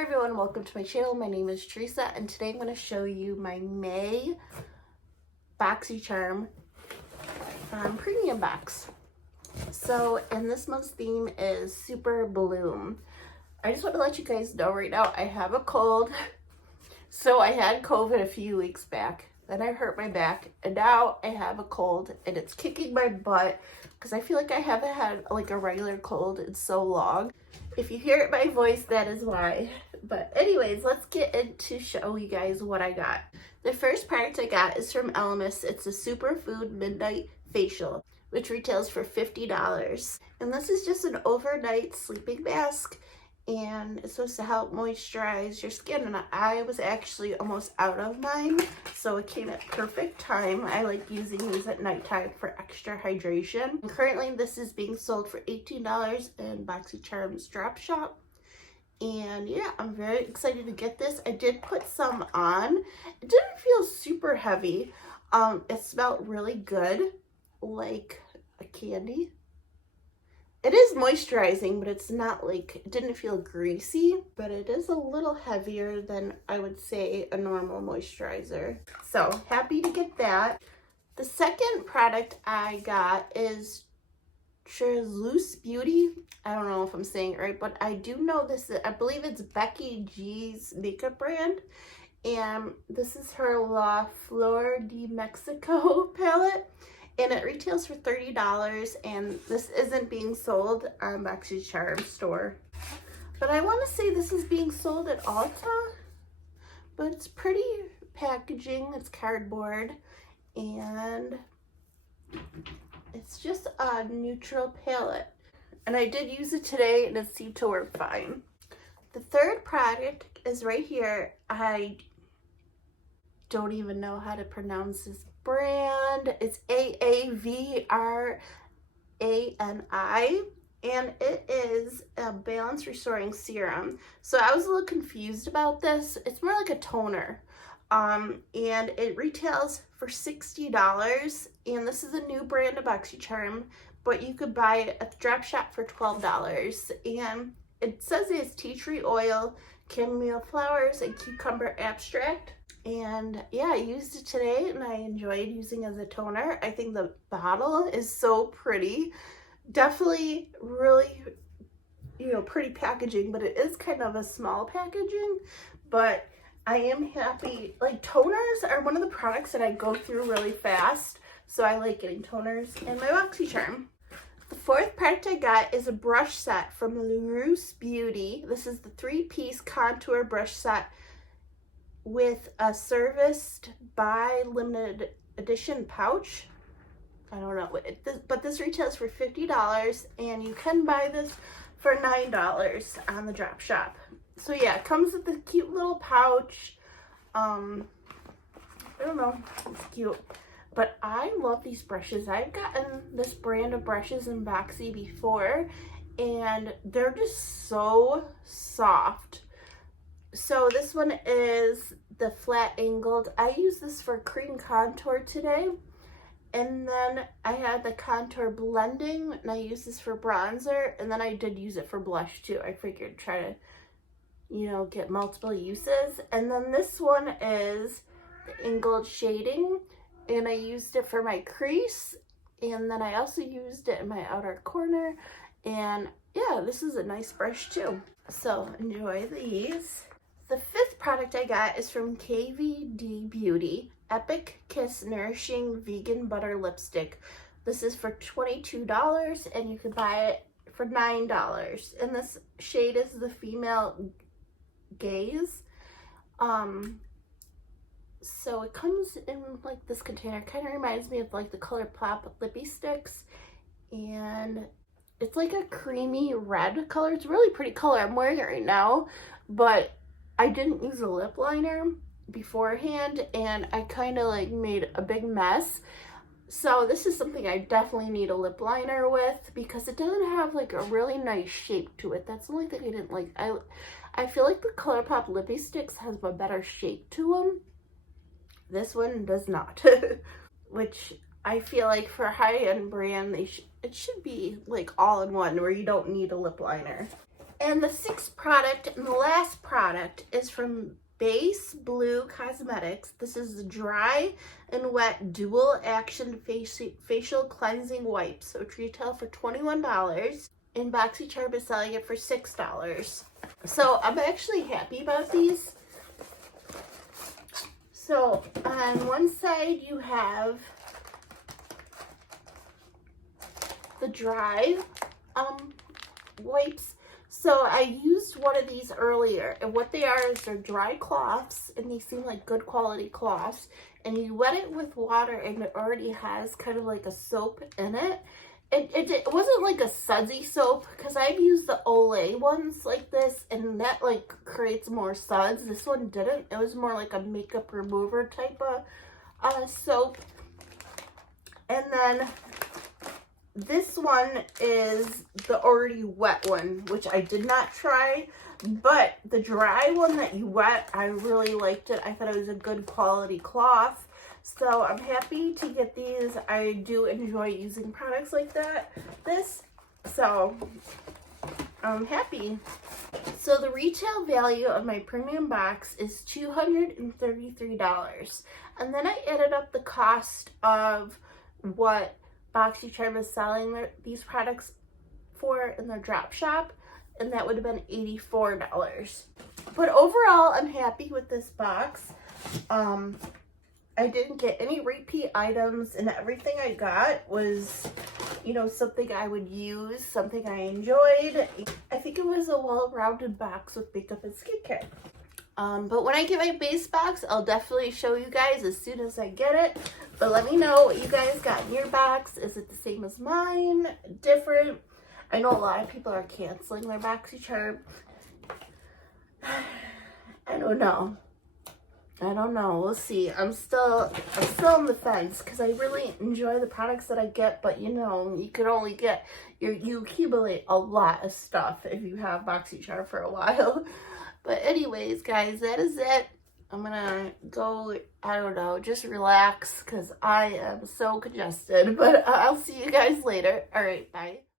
Hi everyone, welcome to my channel. My name is Teresa and today I'm going to show you my May Boxycharm premium box. So, and this month's theme is Super Bloom. I just want to let you guys know right now I have a cold. So I had COVID a few weeks back, then I hurt my back, and now I have a cold and it's kicking my butt because I feel like I haven't had like a regular cold in so long. If you hear my voice, that is why. But anyways, let's get into show you guys what I got. The first product I got is from Elemis. It's a Superfood Midnight Facial, which retails for $50. And this is just an overnight sleeping mask, and it's supposed to help moisturize your skin. And I was actually almost out of mine, so it came at perfect time. I like using these at nighttime for extra hydration. And currently this is being sold for $18 in Boxycharm's drop shop. And yeah, I'm very excited to get this. I did put some on. It didn't feel super heavy. It smelled really good, like a candy. It is moisturizing, but it's not like, it didn't feel greasy, but it is a little heavier than I would say a normal moisturizer. So happy to get that. The second product I got is Loose Beauty. I don't know if I'm saying it right, but I do know this. I believe it's Becky G's makeup brand, and this is her La Flor de Mexico palette, and it retails for $30. And this isn't being sold on Boxycharm store, but I want to say this is being sold at Ulta. But it's pretty packaging. It's cardboard, and it's just a neutral palette, and I did use it today and it seemed to work fine. The third product is right here. I don't even know how to pronounce this brand. It's AAVRANI, and it is a balance restoring serum. So I was a little confused about this. It's more like a toner. And it retails for $60, and this is a new brand of Boxycharm, but you could buy it at the drop shop for $12. And it says it's tea tree oil, chamomile flowers, and cucumber extract. And yeah, I used it today and I enjoyed using it as a toner. I think the bottle is so pretty. Definitely really, pretty packaging, but it is kind of a small packaging. But I am happy. Like, toners are one of the products that I go through really fast, so I like getting toners in my Boxycharm. The fourth product I got is a brush set from Loose Beauty. This is the 3-piece contour brush set with a serviced by limited edition pouch. I don't know, but this retails for $50, and you can buy this for $9 on the drop shop. So yeah, it comes with a cute little pouch. I don't know, it's cute. But I love these brushes. I've gotten this brand of brushes in Boxy before, and they're just so soft. So this one is the flat angled. I use this for cream contour today. And then I had the contour blending, and I use this for bronzer. And then I did use it for blush too. I figured try to get multiple uses. And then this one is the angled shading, and I used it for my crease, and then I also used it in my outer corner. And yeah, this is a nice brush too. So enjoy these. The fifth product I got is from KVD Beauty, Epic Kiss Nourishing Vegan Butter Lipstick. This is for $22, and you can buy it for $9. And this shade is the Female Gaze. So it comes in like this container. Kind of reminds me of like the ColourPop lippy sticks, and it's like a creamy red color. It's a really pretty color. I'm wearing it right now, but I didn't use a lip liner beforehand, and I kind of like made a big mess. So this is something I definitely need a lip liner with, because it doesn't have like a really nice shape to it. That's the only thing I didn't like. I feel like the ColourPop lippy sticks has a better shape to them. This one does not, which I feel like for a high-end brand, it should be like all in one, where you don't need a lip liner. And the sixth product and the last product is from Base Blue Cosmetics. This is the Dry and Wet Dual Action Facial Cleansing Wipe. So it retails for $21 and Boxycharm is selling it for $6. So I'm actually happy about these. So on one side you have the dry wipes. So I used one of these earlier, and what they are is they're dry cloths, and they seem like good quality cloths, and you wet it with water and it already has kind of like a soap in it. It wasn't like a sudsy soap, because I've used the Olay ones like this and that like creates more suds. This one didn't. It was more like a makeup remover type of soap. And then this one is the already wet one, which I did not try, but the dry one that you wet, I really liked it. I thought it was a good quality cloth. So I'm happy to get these. I do enjoy using products like this. So I'm happy. So the retail value of my premium box is $233. And then I added up the cost of what Boxycharm is selling these products for in their drop shop, and that would have been $84. But overall, I'm happy with this box. I didn't get any repeat items, and everything I got was, you know, something I would use, something I enjoyed. I think it was a well-rounded box with makeup and skincare. But when I get my base box, I'll definitely show you guys as soon as I get it. But let me know what you guys got in your box. Is it the same as mine? Different? I know a lot of people are canceling their Boxycharm. I don't know. We'll see. I'm still on the fence because I really enjoy the products that I get, but you know, you could only get you accumulate a lot of stuff if you have Boxycharm for a while. But anyways, guys, that is it. I'm gonna go, I don't know, just relax because I am so congested. But I'll see you guys later. All right, bye.